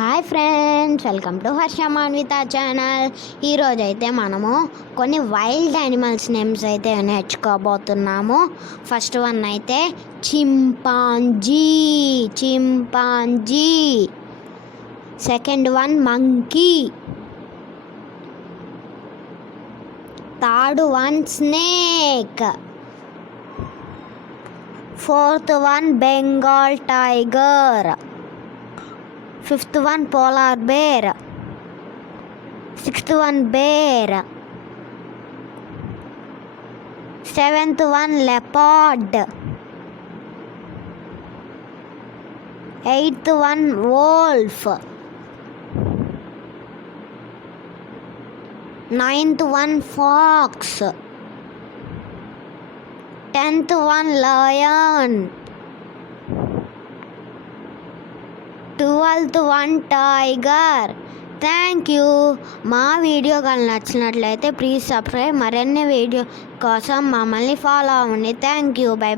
Hi friends, welcome to Harsha Manvitha channel. ఈరోజు అయితే మనము కొన్ని వైల్డ్ యానిమల్స్ నేమ్స్ అయితే నేర్చుకోబోతున్నాము. ఫస్ట్ వన్ అయితే chimpanzee. Second one monkey. Third one snake. Fourth one Bengal tiger. Fifth one polar bear. Sixth one bear. Seventh one leopard. Eighth one wolf. Ninth one fox. 10th one lion. 12th one tiger. Thank you. మా video కానీ నచ్చినట్లయితే please subscribe. మరిన్ని వీడియో కోసం మమ్మల్ని ఫాలో అవ్వండి. Thank you. By.